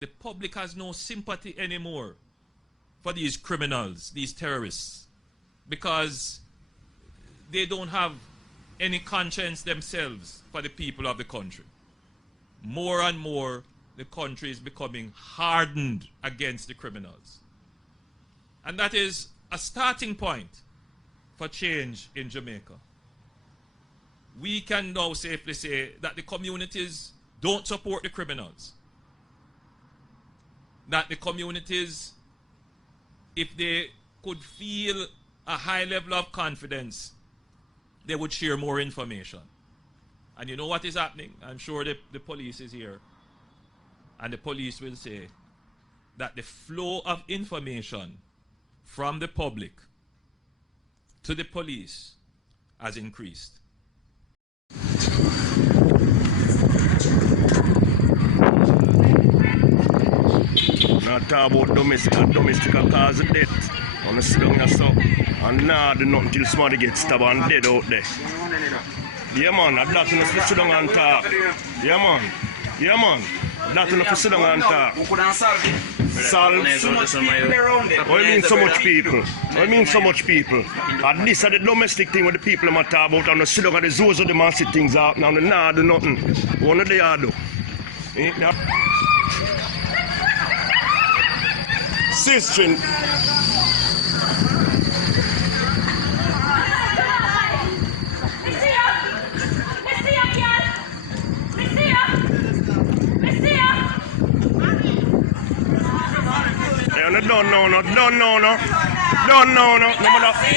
The public has no sympathy anymore for these criminals, these terrorists, because they don't have any conscience themselves for the people of the country. More and more, the country is becoming hardened against the criminals. And that is a starting point for change in Jamaica. We can now safely say that the communities don't support the criminals. That the communities, if they could feel a high level of confidence, they would share more information. And you know what is happening? I'm sure the police is here. And the police will say that the flow of information from the public to the police has increased. Not talk about domestic cause of death. On the sit down yourself. And now do nothing till somebody gets stabbed and dead out there. Yeah man, I'm not going to sit down and talk. Yeah man. Yeah man. I'm not going to sit down and talk. Solve. What do you mean so much people? What do you mean so much people? And this is the domestic thing with the people I'm talking about. And the sit down at the zoos of them and sit things out. Now they nah do nothing. One of they are do. Sister.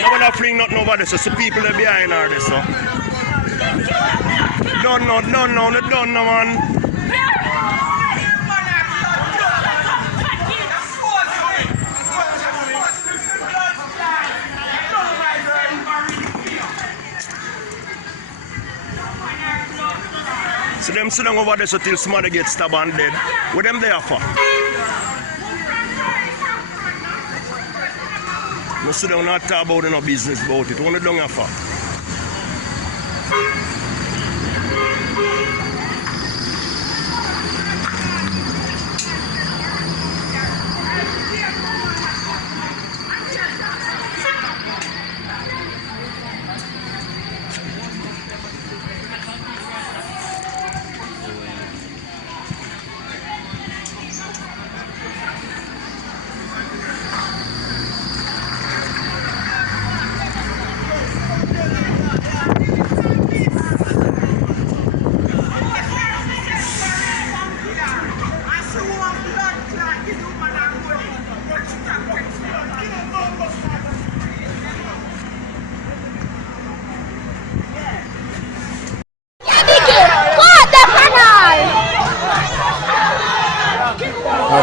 Nobody fling nothing over this. So people are behind her this. So. Don't know, man. So them sit down over there so till somebody gets stabbed and dead. What them there for? No sit down not talk about no business about it. What down here for?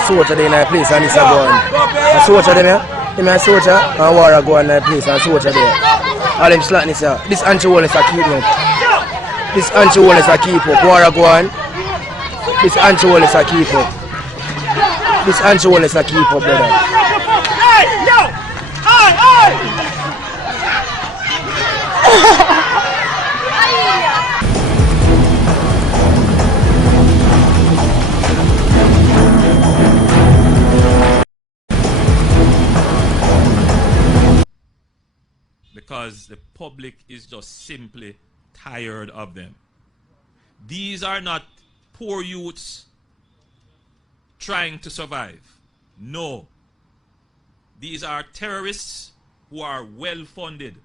Soldier in a place and it's a gun. A soldier there, him a soldier and war a go in a place and soldier there. All them slackness here. This anti-wall is a keep up. This anti-wall is a keep up. War a go on. This anti-wall is a keep up. This anti-wall is a keep up, brother. Hey, yo! Hey! Because the public is just simply tired of them. These are not poor youths trying to survive. No. These are terrorists who are well-funded.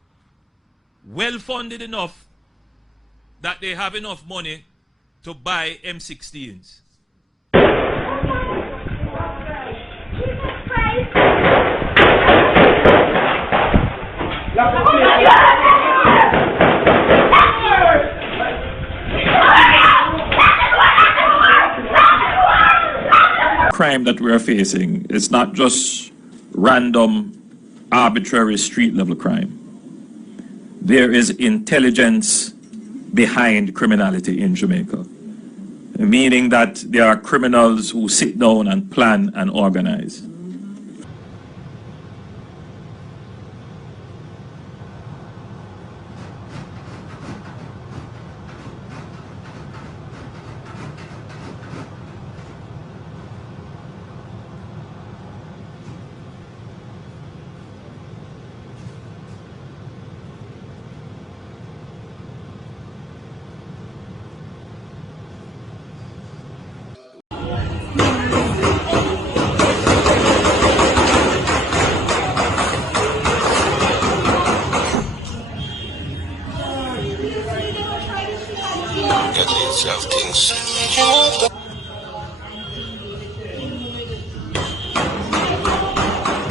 Well-funded enough that they have enough money to buy M16s. Crime that we are facing is not just random, arbitrary street-level crime. There is intelligence behind criminality in Jamaica, meaning that there are criminals who sit down and plan and organize.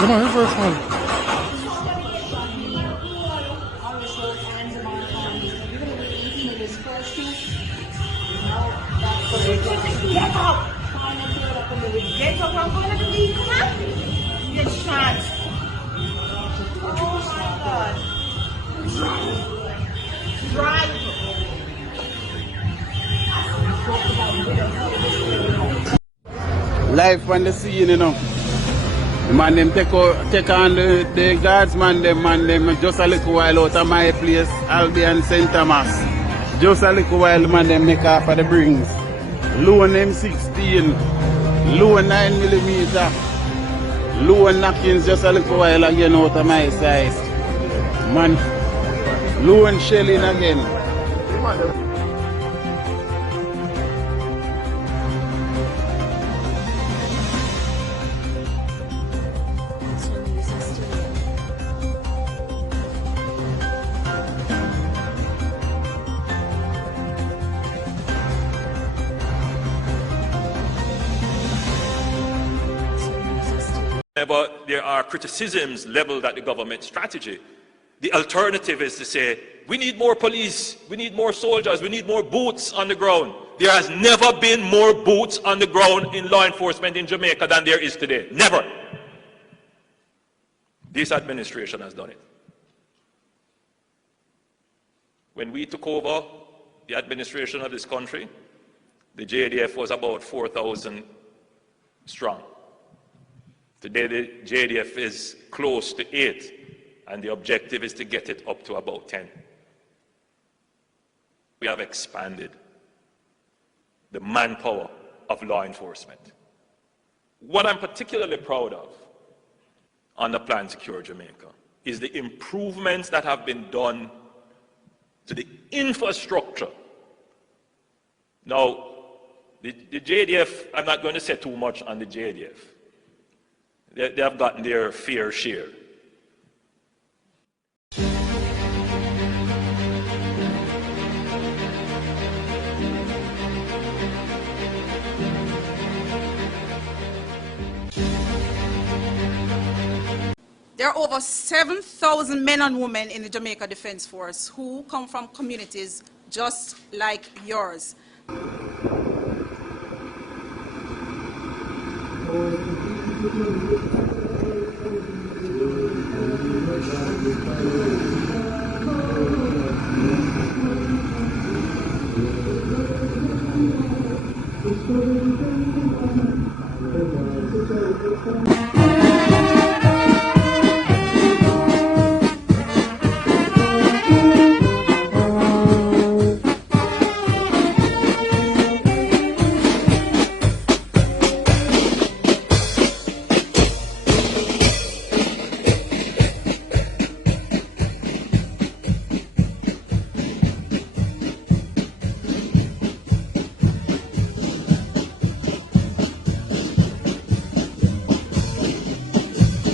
Come on, reverse, man. Get up! Get up, I'm going to leave, come on! Get shot! Oh my God! Drive! Life on the scene, you know. The man them take on the guardsman, them just a little while out of my place, Albion St. Thomas. Just a little while, man, them make off of the brings. Low M16, low 9mm, low knockings just a little while again out of my size. Man, low and shelling again. Whenever there are criticisms leveled at the government strategy, the alternative is to say, we need more police, we need more soldiers, we need more boots on the ground. There has never been more boots on the ground in law enforcement in Jamaica than there is today. Never. This administration has done it. When we took over the administration of this country, the JDF was about 4,000 strong. Today, the JDF is close to 8, and the objective is to get it up to about 10. We have expanded the manpower of law enforcement. What I'm particularly proud of on the Plan Secure Jamaica is the improvements that have been done to the infrastructure. Now, the JDF, I'm not going to say too much on the JDF. They have gotten their fair share. There are over 7,000 men and women in the Jamaica Defence Force who come from communities just like yours.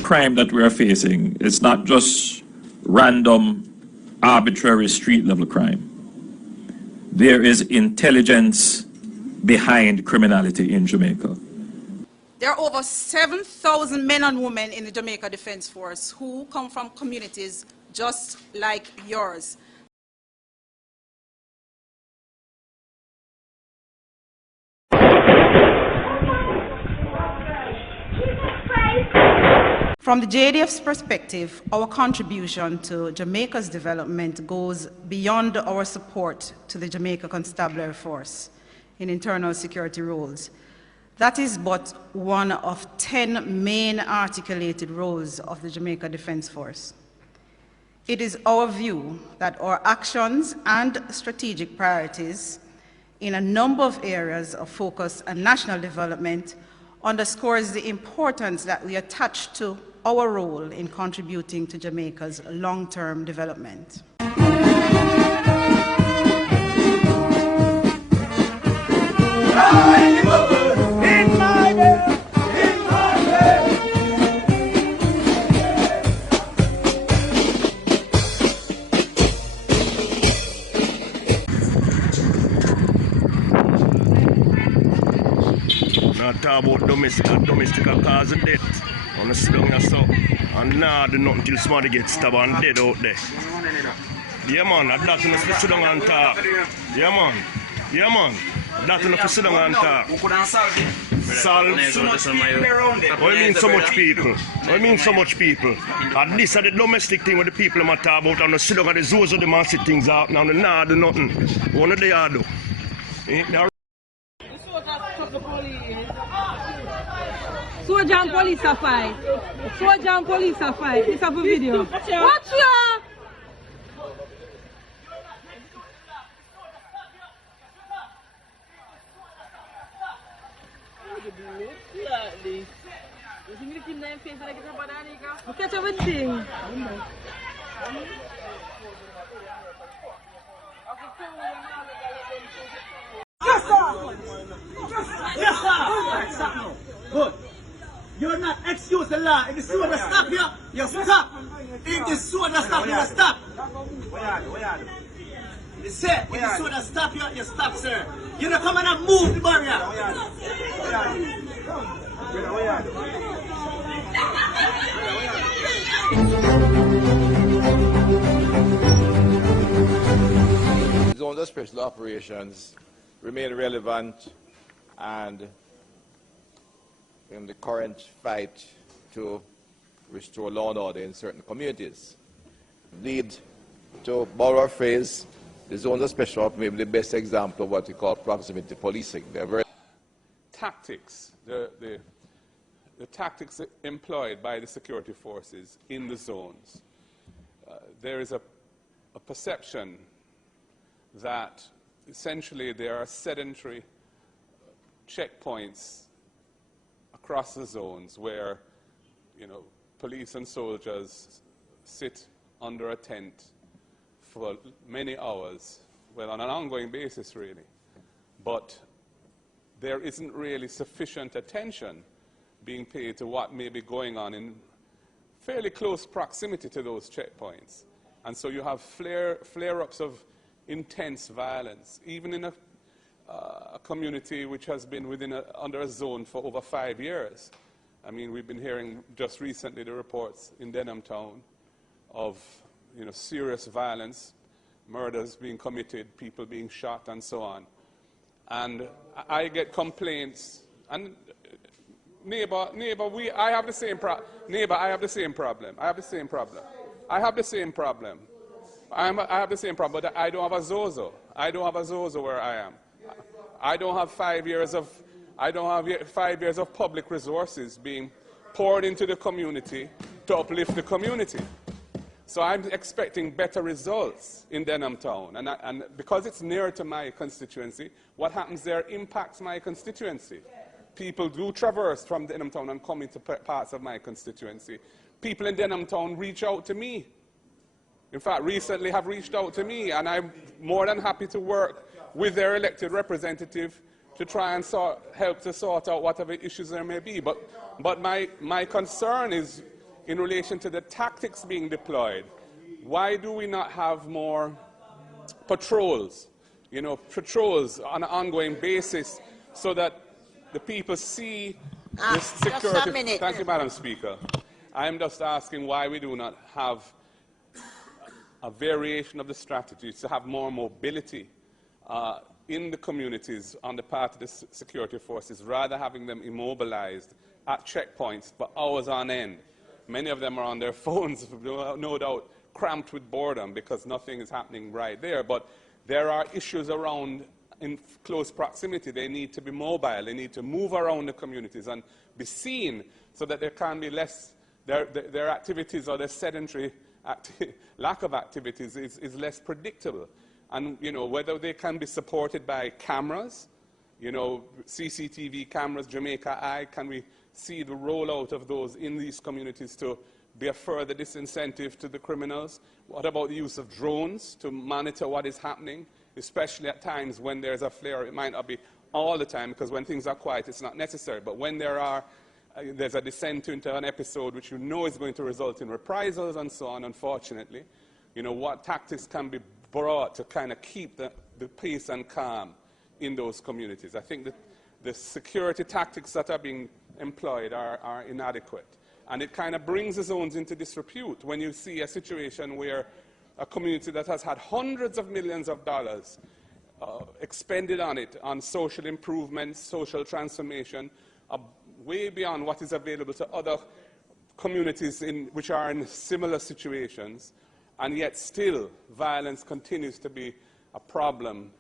Crime that we are facing is not just random, arbitrary street-level crime. There is intelligence behind criminality in Jamaica. There are over 7,000 men and women in the Jamaica Defence Force who come from communities just like yours. From the JDF's perspective, our contribution to Jamaica's development goes beyond our support to the Jamaica Constabulary Force in internal security roles. That is but one of 10 main articulated roles of the Jamaica Defence Force. It is our view that our actions and strategic priorities in a number of areas of focus and national development underscores the importance that we attach to our role in contributing to Jamaica's long-term development. Not talk about domestic cause of death On the sit down here, so. And nah, do nothing till somebody gets stabbed and dead out there. Yeah, man, that's enough to sit down and talk. Yeah, man. Yeah, man. That's enough to sit down and talk. Solve. So much people around there. What do you mean so much people? What do you mean so much people? And this is the domestic thing where the people are talk about and the sit down and the zoos of the man sit things out now. Nah, do nothing. One of they are do. Soldier and police are fight. Soldier and police are fight. This is a video. Watch ya! Catch everything. Yes, sir! Yes, sir! Good. You're not excuse the law. If the soldier stop you, you stop. If the soldier stop you, you stop. You say, if the soldier stop you, you stop, sir. You don't come and move the barrier. Zones of special operations remain relevant and in the current fight to restore law and order in certain communities. Lead, to borrow a phrase, the zones of special operations may be the best example of what we call proximity policing. They're very Tactics, the tactics employed by the security forces in the zones. There is a perception that essentially there are sedentary checkpoints across the zones where, you know, police and soldiers sit under a tent for many hours, well, on an ongoing basis, really. But there isn't really sufficient attention being paid to what may be going on in fairly close proximity to those checkpoints. And so you have flare-ups of intense violence, even in a community which has been under a zone for over 5 years. I mean, we've been hearing just recently the reports in Denham Town of, you know, serious violence, murders being committed, people being shot, and so on. And I get complaints, and neighbor, I have the same problem. Neighbor, I have the same problem. I have the same problem. I have the same problem. I have the same problem, but I don't have a Zozo. I don't have a Zozo where I am. I don't have 5 years of, I don't have 5 years of public resources being poured into the community to uplift the community. So I'm expecting better results in Denham Town. And because it's near to my constituency, what happens there impacts my constituency. People do traverse from Denham Town and come into parts of my constituency. People in Denham Town reach out to me. In fact, recently have reached out to me, and I'm more than happy to work with their elected representative to try and help to sort out whatever issues there may be. But my concern is in relation to the tactics being deployed. Why do we not have more patrols, you know, patrols on an ongoing basis so that the people see the security? Just a minute. Thank you, Madam Speaker. I'm just asking why we do not have a variation of the strategy to have more mobility in the communities on the part of the security forces, rather having them immobilized at checkpoints for hours on end. Many of them are on their phones, no doubt cramped with boredom because nothing is happening right there. But there are issues around in close proximity. They need to be mobile. They need to move around the communities and be seen so that there can be less, their activities or their sedentary lack of activities is less predictable. And, you know, whether they can be supported by cameras, you know, CCTV cameras, Jamaica Eye, can we see the rollout of those in these communities to be a further disincentive to the criminals? What about the use of drones to monitor what is happening, especially at times when there's a flare? It might not be all the time, because when things are quiet, it's not necessary. But when there's a descent into an episode which you know is going to result in reprisals and so on, unfortunately, you know, what tactics can be brought to kind of keep the peace and calm in those communities? I think that the security tactics that are being employed are inadequate. And it kind of brings the zones into disrepute when you see a situation where a community that has had hundreds of millions of dollars expended on it, on social improvements, social transformation, way beyond what is available to other communities which are in similar situations, and yet still violence continues to be a problem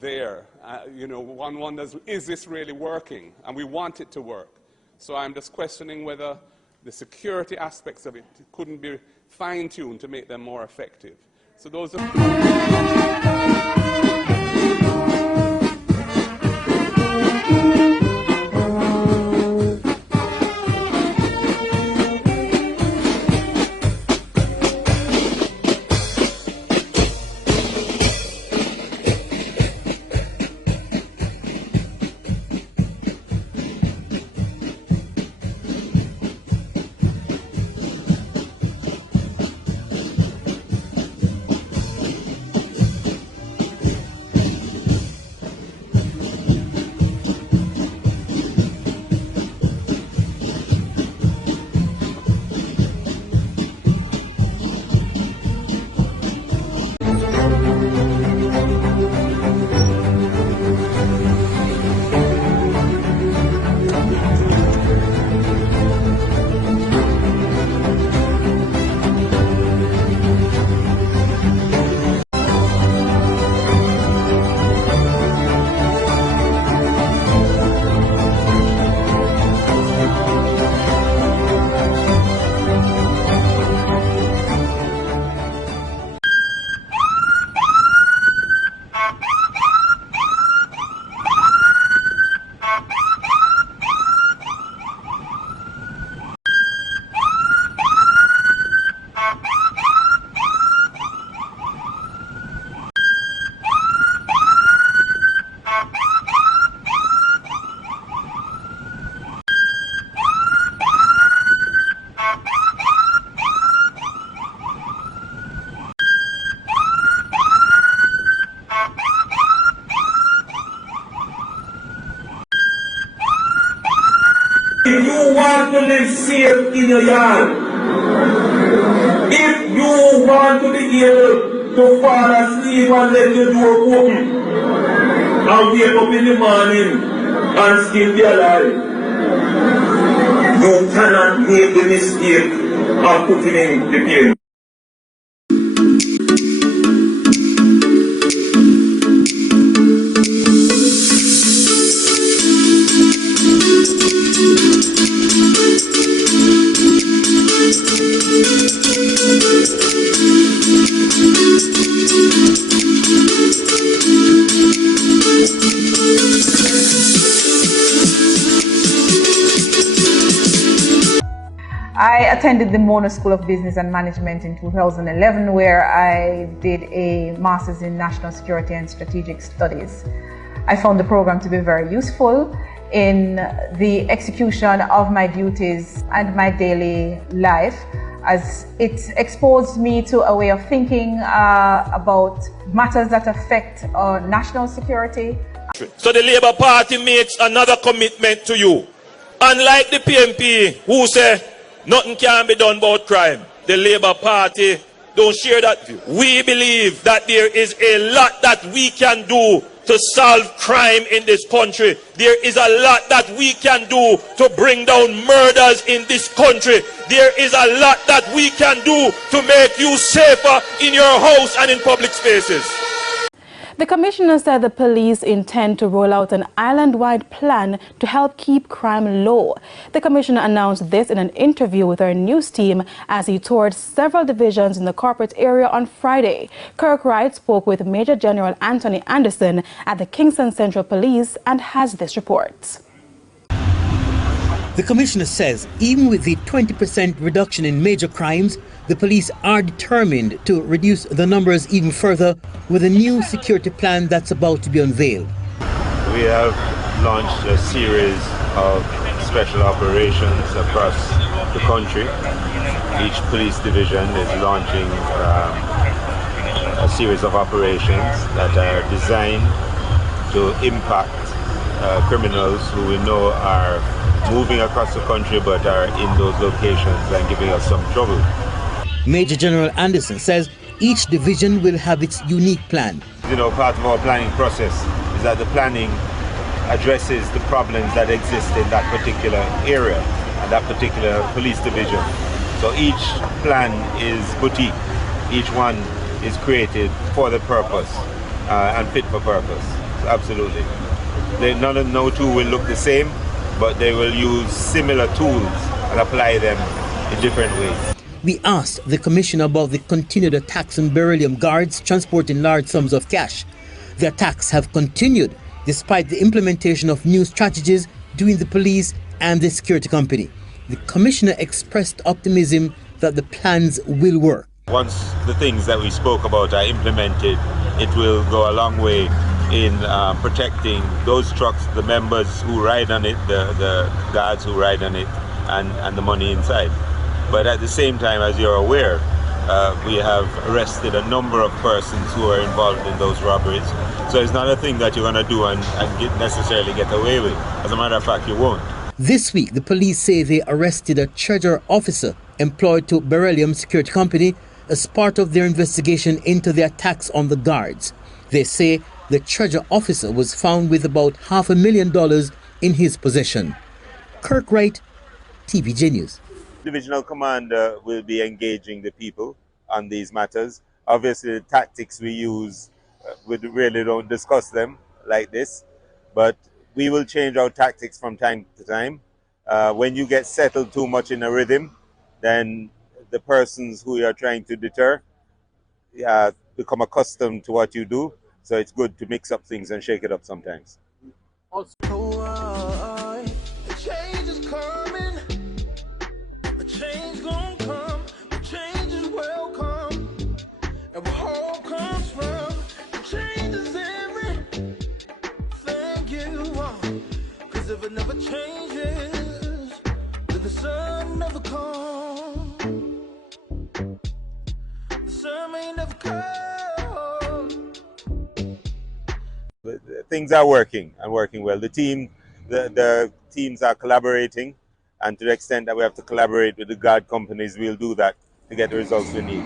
there. You know, one wonders, is this really working? And we want it to work. So I'm just questioning whether the security aspects of it couldn't be fine-tuned to make them more effective. So those are... If you want to live safe in your yard, if you want to be able to fall asleep and let your door open, and wake up in the morning and still be alive, you cannot make the mistake of putting in the pain. I attended the Mona School of Business and Management in 2011, where I did a Master's in National Security and Strategic Studies. I found the program to be very useful in the execution of my duties and my daily life, as it exposed me to a way of thinking about matters that affect our national security. So the Labour Party makes another commitment to you. Unlike the PNP, who say nothing can be done about crime, the Labour Party don't share that view. We believe that there is a lot that we can do to solve crime in this country. There is a lot that we can do to bring down murders in this country. There is a lot that we can do to make you safer in your house and in public spaces. The Commissioner said the police intend to roll out an island-wide plan to help keep crime low. The Commissioner announced this in an interview with our news team as he toured several divisions in the corporate area on Friday. Kirkwright spoke with Major General Antony Anderson at the Kingston Central Police and has this report. The Commissioner says even with the 20% reduction in major crimes, the police are determined to reduce the numbers even further with a new security plan that's about to be unveiled. We have launched a series of special operations across the country. Each police division is launching a series of operations that are designed to impact criminals who we know are moving across the country but are in those locations and giving us some trouble. Major General Anderson says each division will have its unique plan. You know, part of our planning process is that the planning addresses the problems that exist in that particular area and that particular police division. So each plan is boutique. Each one is created for the purpose and fit for purpose. Absolutely. No two will look the same, but they will use similar tools and apply them in different ways. We asked the Commissioner about the continued attacks on beryllium guards transporting large sums of cash. The attacks have continued despite the implementation of new strategies between the police and the security company. The Commissioner expressed optimism that the plans will work. Once the things that we spoke about are implemented, it will go a long way in protecting those trucks, the members who ride on it, the guards who ride on it, and the money inside. But at the same time, as you're aware, we have arrested a number of persons who are involved in those robberies. So it's not a thing that you're going to do and necessarily get away with. As a matter of fact, you won't. This week, the police say they arrested a treasurer officer employed to Beryllium Security Company as part of their investigation into the attacks on the guards. They say the treasurer officer was found with about $500,000 in his possession. Kirk Wright, TVJ News. Divisional commander will be engaging the people on these matters. Obviously, the tactics we use, we really don't discuss them like this, but we will change our tactics from time to time. When you get settled too much in a rhythm, then the persons who you are trying to deter become accustomed to what you do. So it's good to mix up things and shake it up sometimes. Change gon' come, the change is welcome, and where hope comes from, the change is everything you want, cause if it never changes, then the sun never comes, the sun may never come. Things are working and working well. The teams are collaborating. And to the extent that we have to collaborate with the guard companies, we'll do that to get the results we need.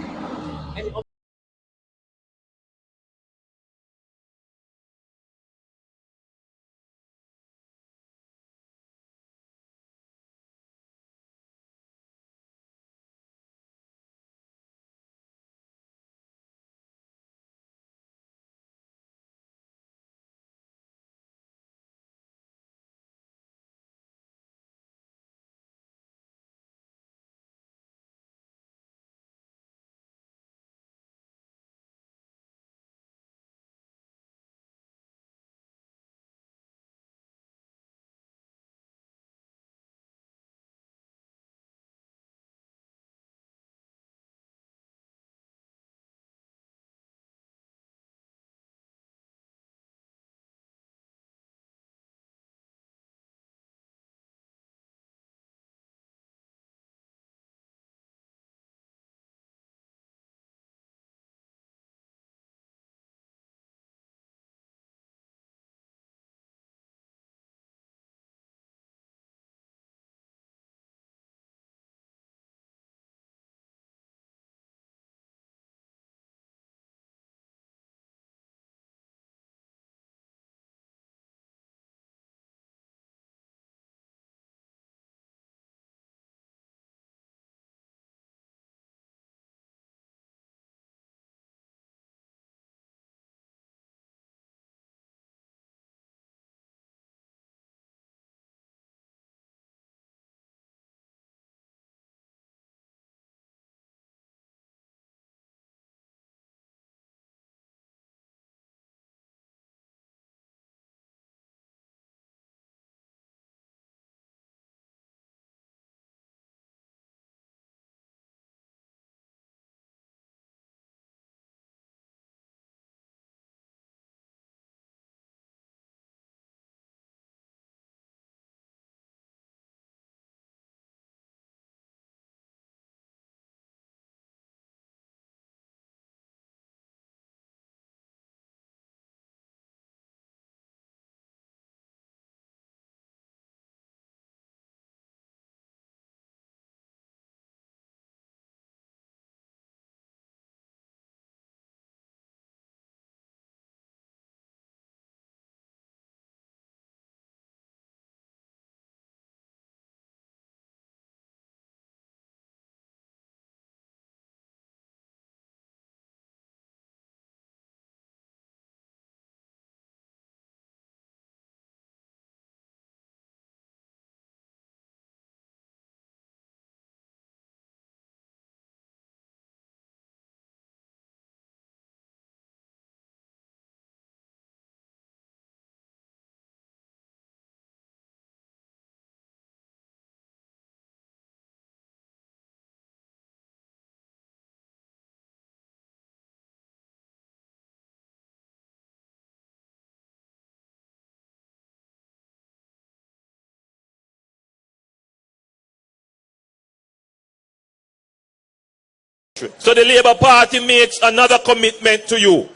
So the Labour Party makes another commitment to you.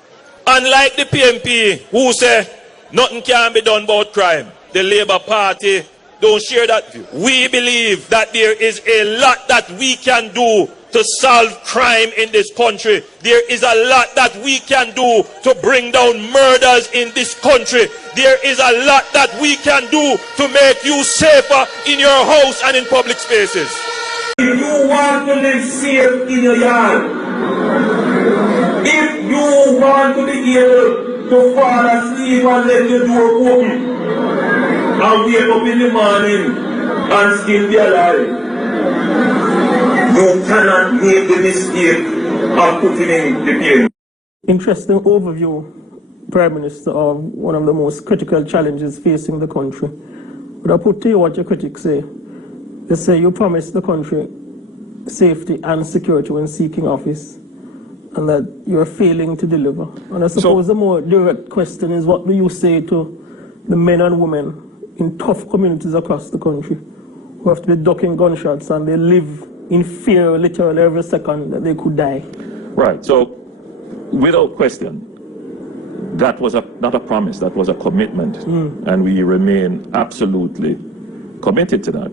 Unlike the PMP who say nothing can be done about crime, the Labour Party don't share that view. We believe that there is a lot that we can do to solve crime in this country. There is a lot that we can do to bring down murders in this country. There is a lot that we can do to make you safer in your house and in public spaces. If you want to live safe in your yard, if you want to be able to fall asleep and let your door open, and wake up in the morning and still be alive, you cannot make the mistake of putting in the pain. Interesting overview, Prime Minister, of one of the most critical challenges facing the country. But I put to you what your critics say. They say you promised the country safety and security when seeking office, and that you're failing to deliver. And I suppose the more direct question is, what do you say to the men and women in tough communities across the country who have to be ducking gunshots and they live in fear literally every second that they could die? Right, so without question, that was not a promise, that was a commitment, and we remain absolutely committed to that.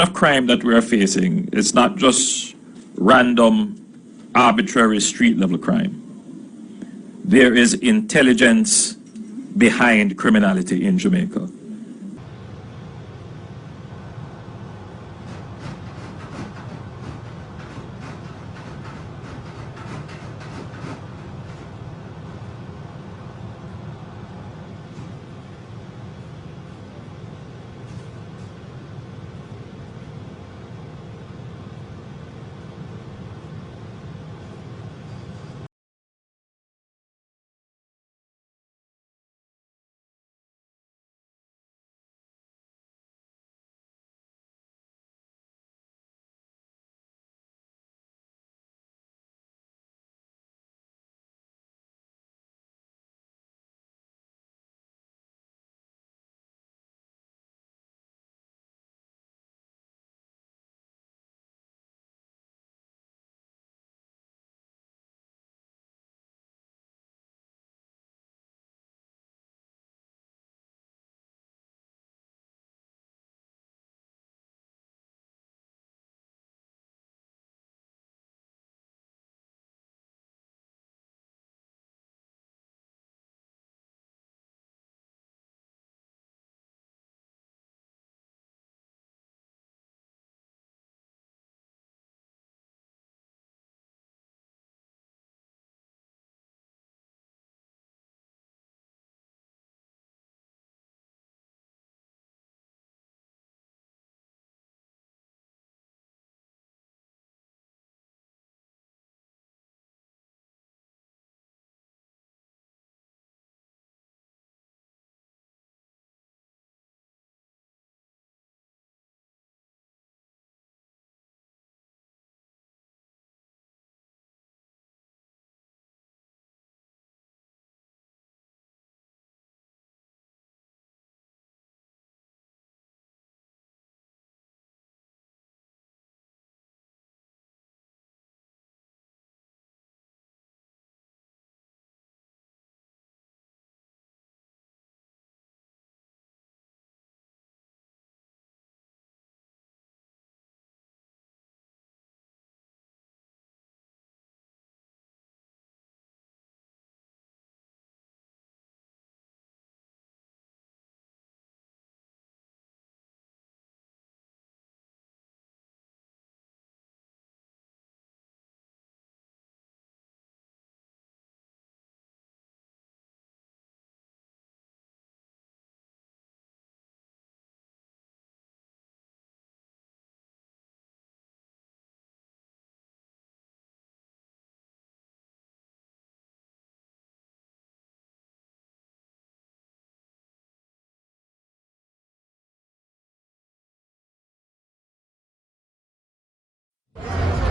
Of crime that we are facing, it's not just random, arbitrary street-level crime. There is intelligence behind criminality in Jamaica.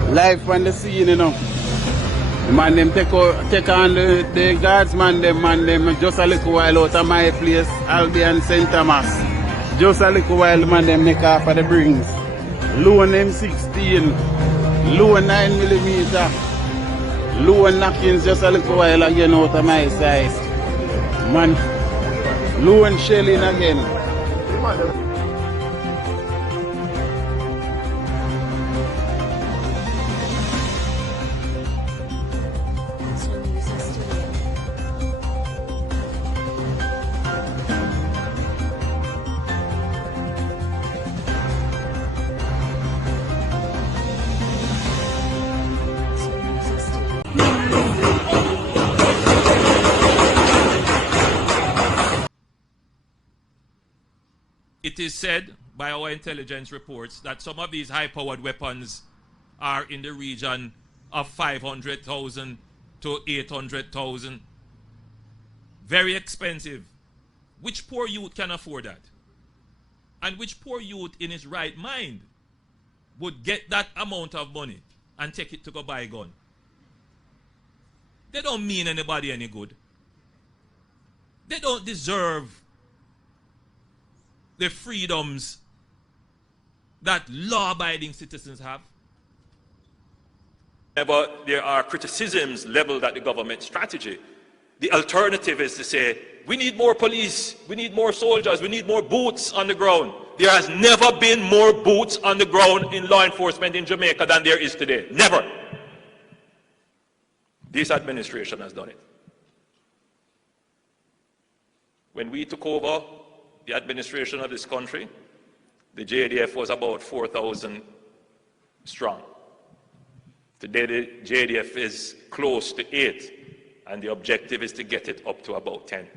Life on the scene, you know. The man them take on the guardsman, them just a little while out of my place, Albion St. Thomas. Just a little while, man, them make off of the brings. Low M16, low 9mm, low knockings just a little while again out of my side. Man, low and shelling again. It is said by our intelligence reports that some of these high-powered weapons are in the region of 500,000 to 800,000. Very expensive. Which poor youth can afford that? And which poor youth in his right mind would get that amount of money and take it to go buy a gun? They don't mean anybody any good. They don't deserve the freedoms that law-abiding citizens have. Whenever there are criticisms leveled at the government strategy, the alternative is to say, we need more police, we need more soldiers, we need more boots on the ground. There has never been more boots on the ground in law enforcement in Jamaica than there is today. Never. This administration has done it. When we took over the administration of this country, the JDF was about 4,000 strong. Today the JDF is close to 8, and the objective is to get it up to about 10.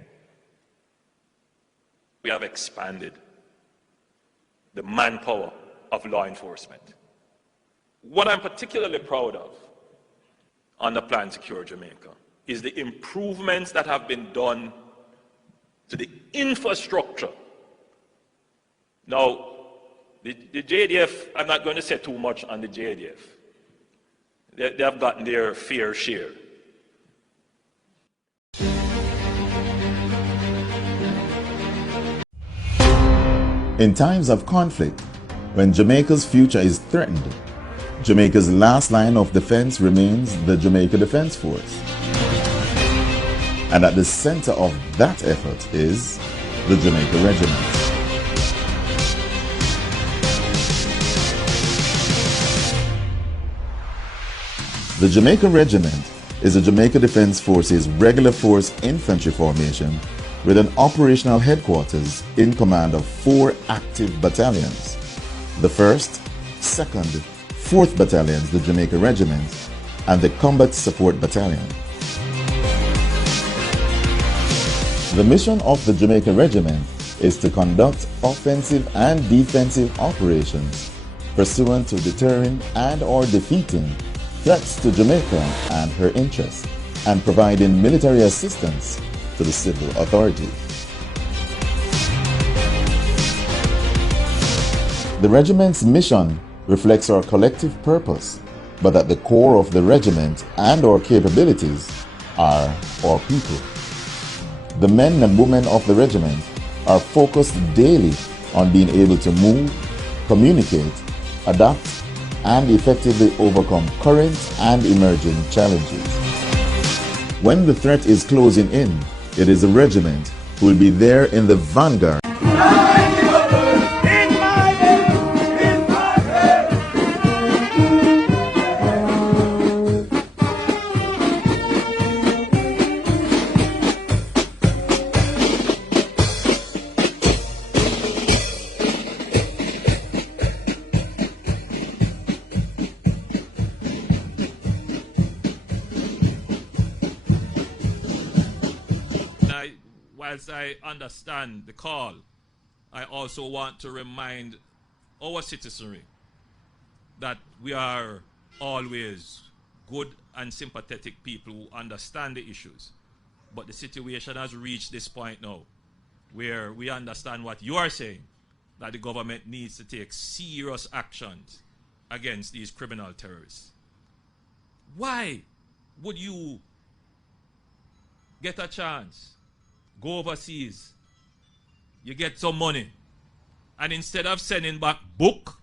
We have expanded the manpower of law enforcement. What I'm particularly proud of on the Plan Secure Jamaica is the improvements that have been done to the infrastructure. Now, the JDF, I'm not going to say too much on the JDF. They have gotten their fair share. In times of conflict, when Jamaica's future is threatened, Jamaica's last line of defense remains the Jamaica Defense Force. And at the center of that effort is the Jamaica Regiment. The Jamaica Regiment is the Jamaica Defense Force's regular force infantry formation with an operational headquarters in command of 4 active battalions. The 1st, 2nd, 4th Battalions, the Jamaica Regiment, and the Combat Support Battalion. The mission of the Jamaica Regiment is to conduct offensive and defensive operations pursuant to deterring and/or defeating threats to Jamaica and her interests, and providing military assistance to the civil authorities. The regiment's mission reflects our collective purpose, but at the core of the regiment and our capabilities are our people. The men and women of the regiment are focused daily on being able to move, communicate, adapt, and effectively overcome current and emerging challenges. When the threat is closing in, it is the regiment who will be there in the vanguard. Whilst I understand the call, I also want to remind our citizenry that we are always good and sympathetic people who understand the issues. But the situation has reached this point now where we understand what you are saying, that the government needs to take serious actions against these criminal terrorists. Why would you get a chance, go overseas, you get some money, and instead of sending back book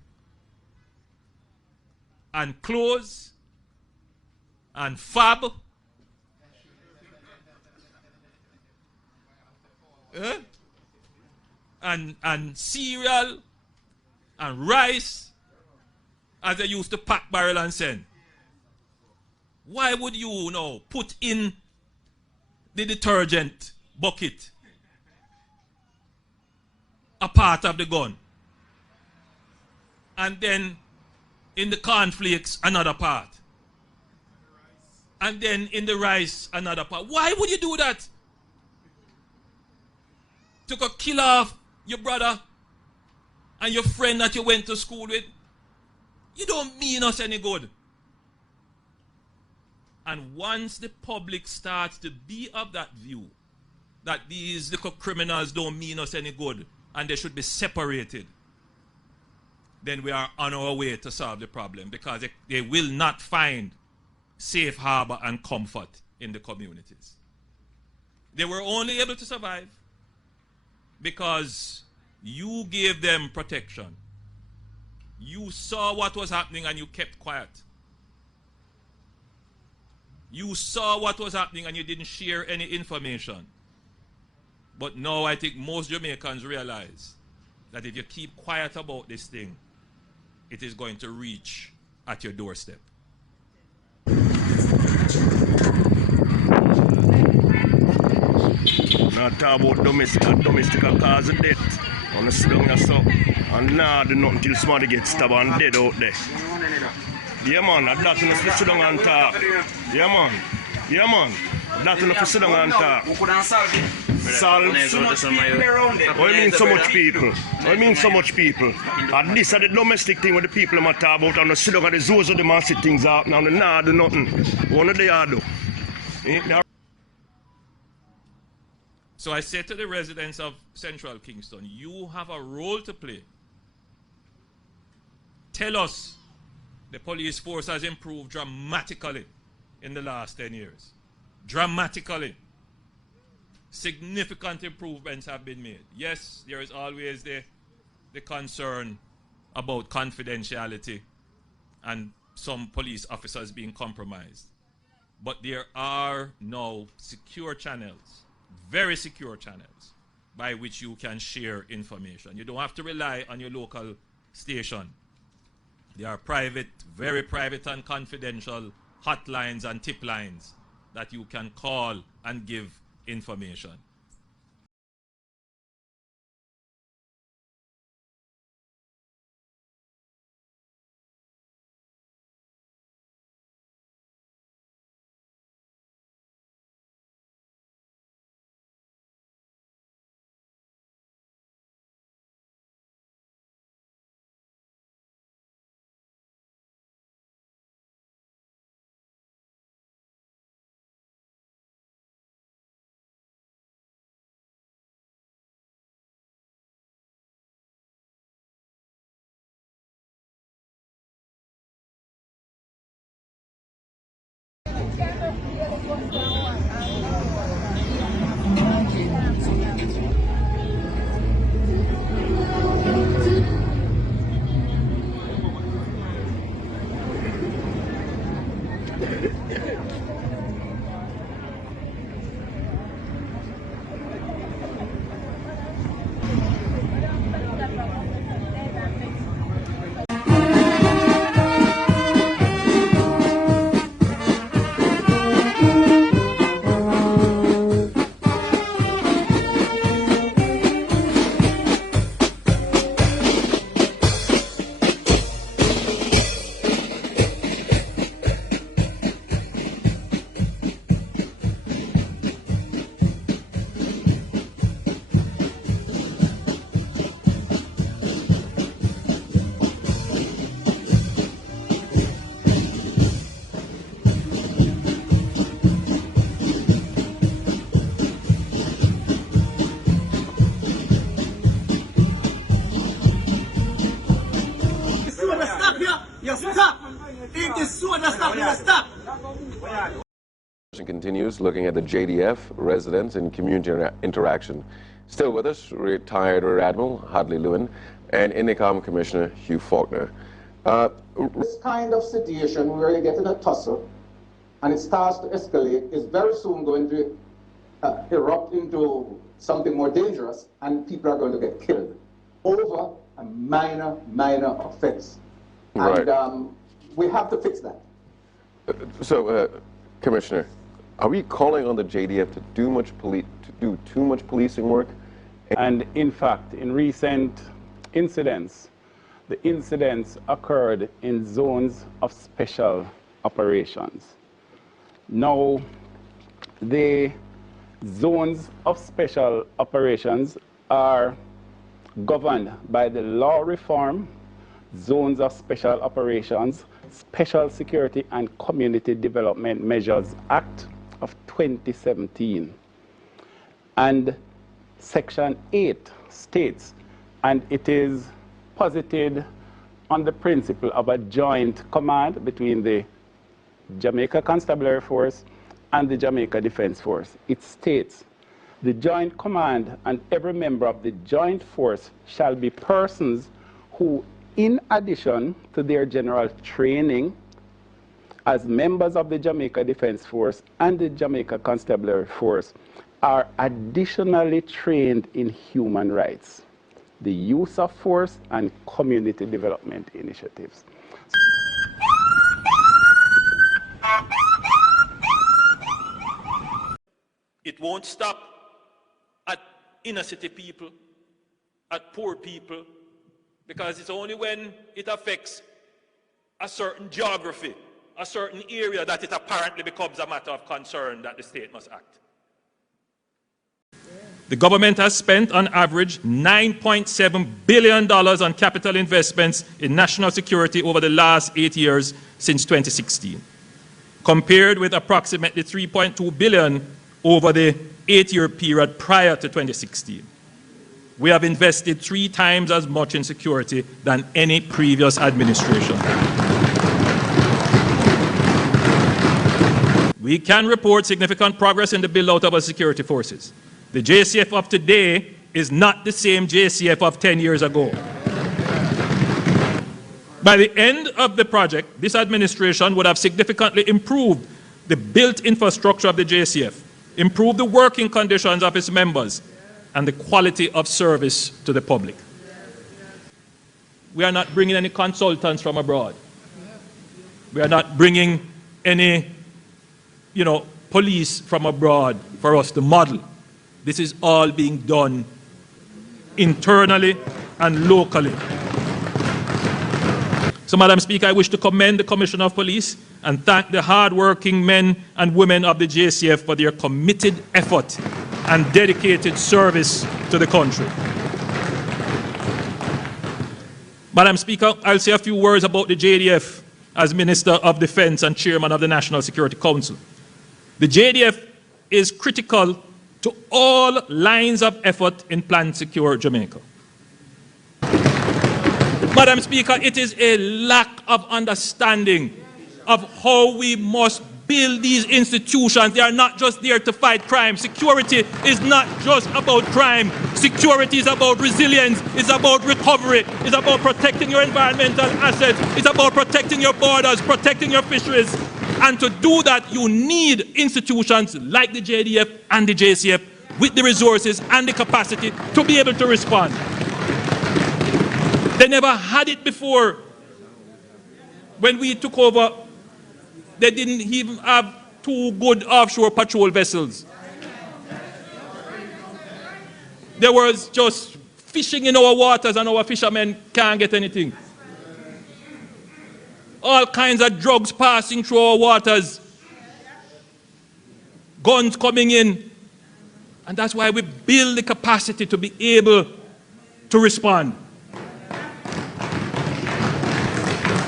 and clothes and fab, and cereal and rice, as they used to pack barrel and send, why would you now put in the detergent bucket a part of the gun, and then in the cornflakes another part, and then in the rice another part? Why would you do that? To go kill off your brother and your friend that you went to school with? You don't mean us any good. And once the public starts to be of that view, that these little criminals don't mean us any good and they should be separated, then we are on our way to solve the problem, because they will not find safe harbor and comfort in the communities. They were only able to survive because you gave them protection. You saw what was happening and you kept quiet. You saw what was happening and you didn't share any information. But now I think most Jamaicans realize that if you keep quiet about this thing, it is going to reach at your doorstep. Now talk about domestic cause of death. On the sit down here so. And now do nothing till somebody gets stabbed and dead out there. Yeah man, that's enough to sit down and talk. Yeah man. Yeah man. That's enough to sit down and talk. Solve so much people around it. What do you mean so much people? What do you mean so much people? And this is the domestic thing where the people are talk about, and the sit down and the zoos of the man sit things out now. Nah do nothing. One of they are do. So I said to the residents of Central Kingston, you have a role to play. Tell us the police force has improved dramatically in the last 10 years. Dramatically. Significant improvements have been made. Yes, there is always the concern about confidentiality and some police officers being compromised. But there are now secure channels, very secure channels, by which you can share information. You don't have to rely on your local station. There are private, very private and confidential hotlines and tip lines that you can call and give information. You stop. If the soldier stop, you stop. continues, looking at the JDF, residents and community interaction. Still with us, retired Rear Admiral Hadley Lewin and Intercom Commissioner Hugh Faulkner. This kind of situation where you get in a tussle and it starts to escalate is very soon going to erupt into something more dangerous, and people are going to get killed over a minor offense. Right. And we have to fix that. So, Commissioner, are we calling on the JDF to do too much policing work? And in fact, in recent incidents, the incidents occurred in zones of special operations. Now, the zones of special operations are governed by the Law Reform, Zones of Special Operations, Special Security and Community Development Measures Act of 2017. And Section 8 states, and it is posited on the principle of a joint command between the Jamaica Constabulary Force and the Jamaica Defense Force. It states, the joint command and every member of the joint force shall be persons who, in addition to their general training as members of the Jamaica Defense Force and the Jamaica Constabulary Force, are additionally trained in human rights, the use of force, and community development initiatives. It won't stop at inner city people, at poor people, because it's only when it affects a certain geography, a certain area, that it apparently becomes a matter of concern that the state must act. The government has spent on average $9.7 billion on capital investments in national security over the last 8 years since 2016, compared with approximately $3.2 billion over the 8-year period prior to 2016. We have invested 3 times as much in security than any previous administration. We can report significant progress in the build-out of our security forces. The JCF of today is not the same JCF of 10 years ago. By the end of the project, this administration would have significantly improved the built infrastructure of the JCF, improved the working conditions of its members, and the quality of service to the public. We are not bringing any consultants from abroad. We are not bringing any, police from abroad for us to model. This is all being done internally and locally. So, Madam Speaker, I wish to commend the Commissioner of Police and thank the hard-working men and women of the JCF for their committed effort and dedicated service to the country. Madam Speaker, I'll say a few words about the JDF as Minister of Defense and Chairman of the National Security Council. The JDF is critical to all lines of effort in Plan Secure Jamaica. Madam Speaker, it is a lack of understanding of how we must build these institutions. They are not just there to fight crime. Security is not just about crime. Security is about resilience. It's about recovery. It's about protecting your environmental assets. It's about protecting your borders, protecting your fisheries. And to do that, you need institutions like the JDF and the JCF with the resources and the capacity to be able to respond. They never had it before. When we took over, they didn't even have 2 good offshore patrol vessels. There was just fishing in our waters and our fishermen can't get anything. All kinds of drugs passing through our waters. Guns coming in. And that's why we build the capacity to be able to respond.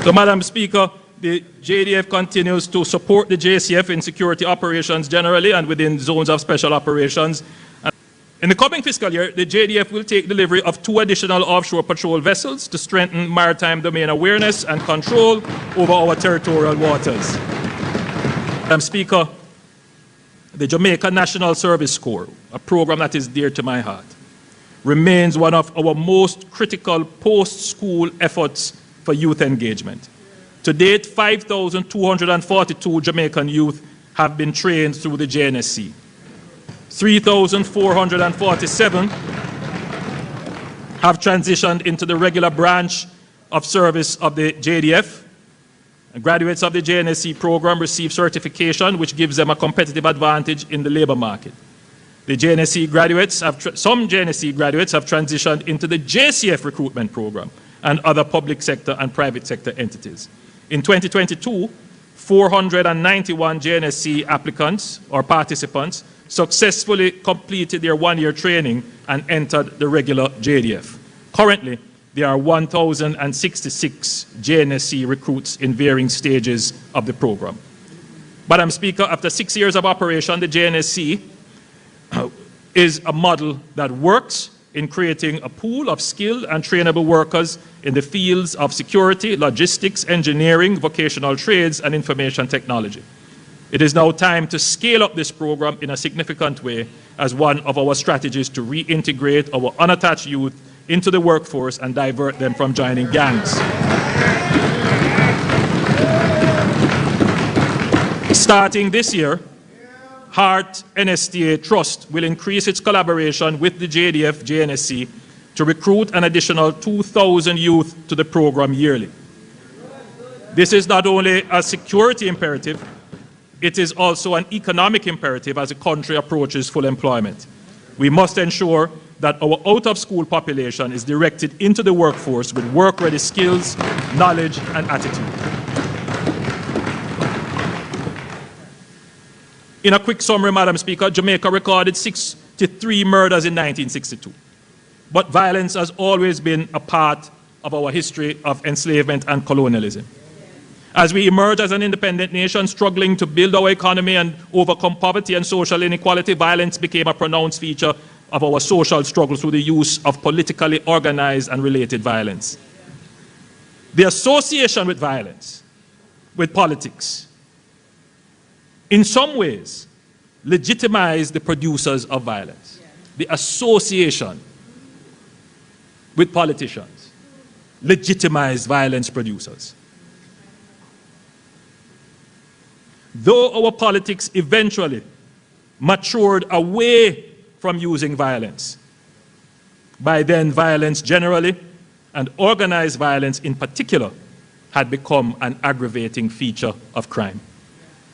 So, Madam Speaker, the JDF continues to support the JCF in security operations generally and within zones of special operations. In the coming fiscal year, the JDF will take delivery of 2 additional offshore patrol vessels to strengthen maritime domain awareness and control over our territorial waters. Madam Speaker, The Jamaica National Service Corps, a program that is dear to my heart, remains one of our most critical post-school efforts for youth engagement. To date, 5,242 Jamaican youth have been trained through the JNSC. 3,447 have transitioned into the regular branch of service of the JDF. Graduates of the JNSC program receive certification, which gives them a competitive advantage in the labor market. The JNSC graduates some JNSC graduates have transitioned into the JCF recruitment program and other public sector and private sector entities. In 2022, 491 JNSC applicants or participants successfully completed their one-year training and entered the regular JDF. Currently, there are 1,066 JNSC recruits in varying stages of the program. Madam Speaker, after 6 years of operation, the JNSC is a model that works in creating a pool of skilled and trainable workers in the fields of security, logistics, engineering, vocational trades, and information technology. It is now time to scale up this program in a significant way as one of our strategies to reintegrate our unattached youth into the workforce and divert them from joining gangs. Starting this year, Heart NSTA Trust will increase its collaboration with the JDF JNSC to recruit an additional 2,000 youth to the program yearly. This is not only a security imperative, it is also an economic imperative as the country approaches full employment. We must ensure that our out-of-school population is directed into the workforce with work-ready skills, knowledge, and attitude. In a quick summary, Madam Speaker, Jamaica recorded 63 murders in 1962. But violence has always been a part of our history of enslavement and colonialism. As we emerge as an independent nation struggling to build our economy and overcome poverty and social inequality, violence became a pronounced feature of our social struggle through the use of politically organized and related violence. The association with violence, with politics, in some ways legitimized the producers of violence. The association with politicians legitimized violence producers. Though our politics eventually matured away from using violence, by then violence generally and organized violence in particular had become an aggravating feature of crime.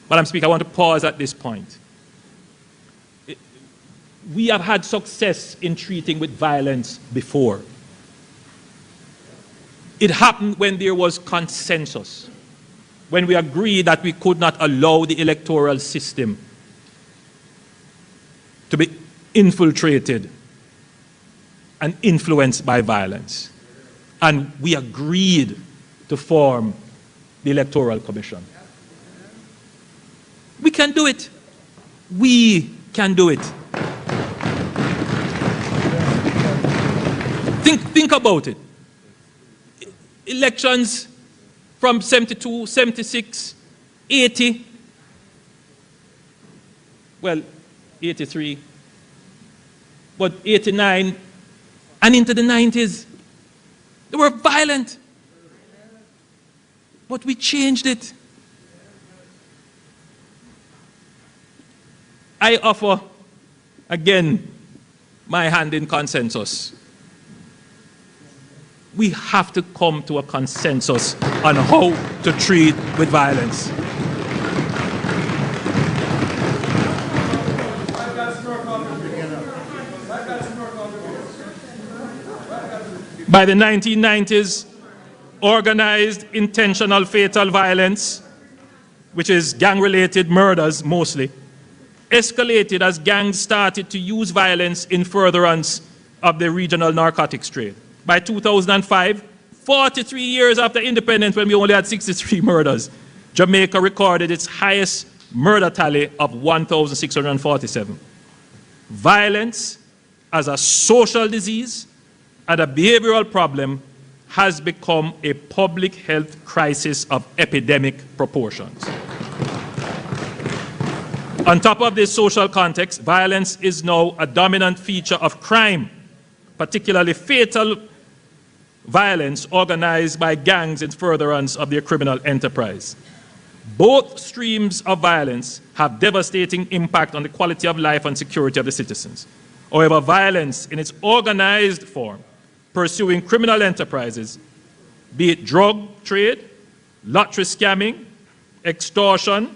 Madam Speaker, I want to pause at this point. We have had success in treating with violence before. It happened when there was consensus, when we agreed that we could not allow the electoral system to be infiltrated and influenced by violence. And we agreed to form the Electoral Commission. We can do it. We can do it. Think about it. Elections from 72, 76, 80, well, 83, but 89, and into the 90s, they were violent. But we changed it. I offer, again, my hand in consensus. We have to come to a consensus on how to treat with violence. By the 1990s, organized intentional fatal violence, which is gang-related murders mostly, escalated as gangs started to use violence in furtherance of the regional narcotics trade. By 2005, 43 years after independence, when we only had 63 murders, Jamaica recorded its highest murder tally of 1,647. Violence as a social disease and a behavioral problem has become a public health crisis of epidemic proportions. On top of this social context, violence is now a dominant feature of crime, particularly fatal violence organized by gangs in furtherance of their criminal enterprise. Both streams of violence have devastating impact on the quality of life and security of the citizens. However, violence in its organized form, pursuing criminal enterprises, be it drug trade, lottery scamming, extortion,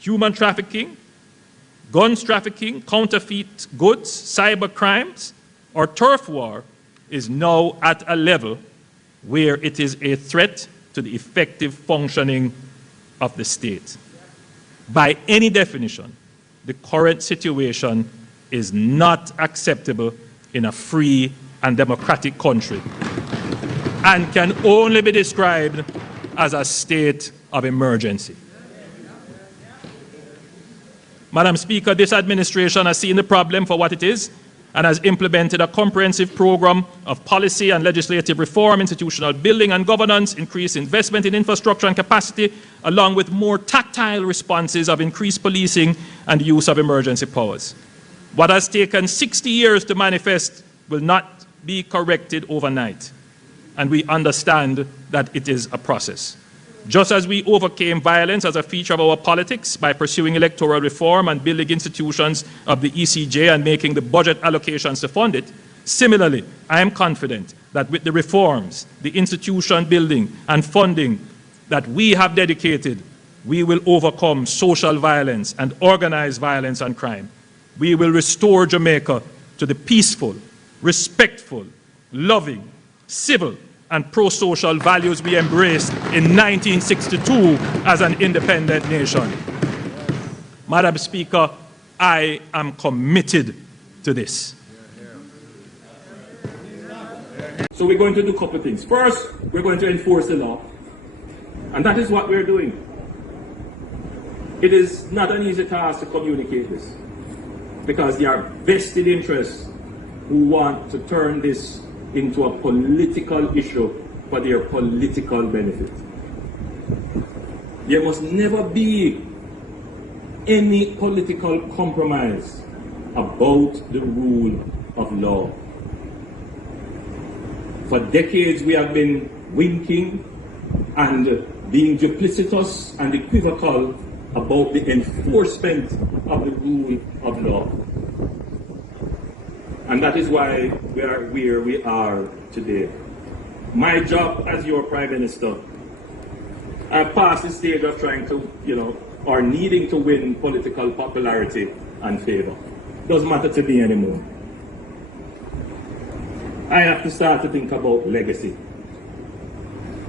human trafficking, guns trafficking, counterfeit goods, cyber crimes, or turf war, is now at a level where it is a threat to the effective functioning of the state. By any definition, the current situation is not acceptable in a free and democratic country and can only be described as a state of emergency. Madam Speaker, this administration has seen the problem for what it is and has implemented a comprehensive program of policy and legislative reform, institutional building and governance, increased investment in infrastructure and capacity, along with more tactile responses of increased policing and use of emergency powers. What has taken 60 years to manifest will not be corrected overnight, and we understand that it is a process. Just as we overcame violence as a feature of our politics by pursuing electoral reform and building institutions of the ECJ and making the budget allocations to fund it, similarly, I am confident that with the reforms, the institution building and funding that we have dedicated, we will overcome social violence and organized violence and crime. We will restore Jamaica to the peaceful, respectful, loving, civil, and pro-social values we embraced in 1962 as an independent nation. Madam Speaker, I am committed to this. So we're going to do a couple of things. First, we're going to enforce the law, and that is what we're doing. It is not an easy task to communicate this, because there are vested interests who want to turn this into a political issue for their political benefit. There must never be any political compromise about the rule of law. For decades we have been winking and being duplicitous and equivocal about the enforcement of the rule of law. And that is why we are where we are today. My job as your Prime Minister, I've passed the stage of trying to, or needing to win political popularity and favor. Doesn't matter to me anymore. I have to start to think about legacy.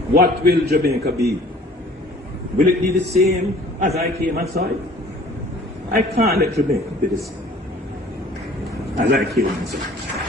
What will Jamaica be? Will it be the same as I came and saw it? I can't let Jamaica be the same as I came and saw it.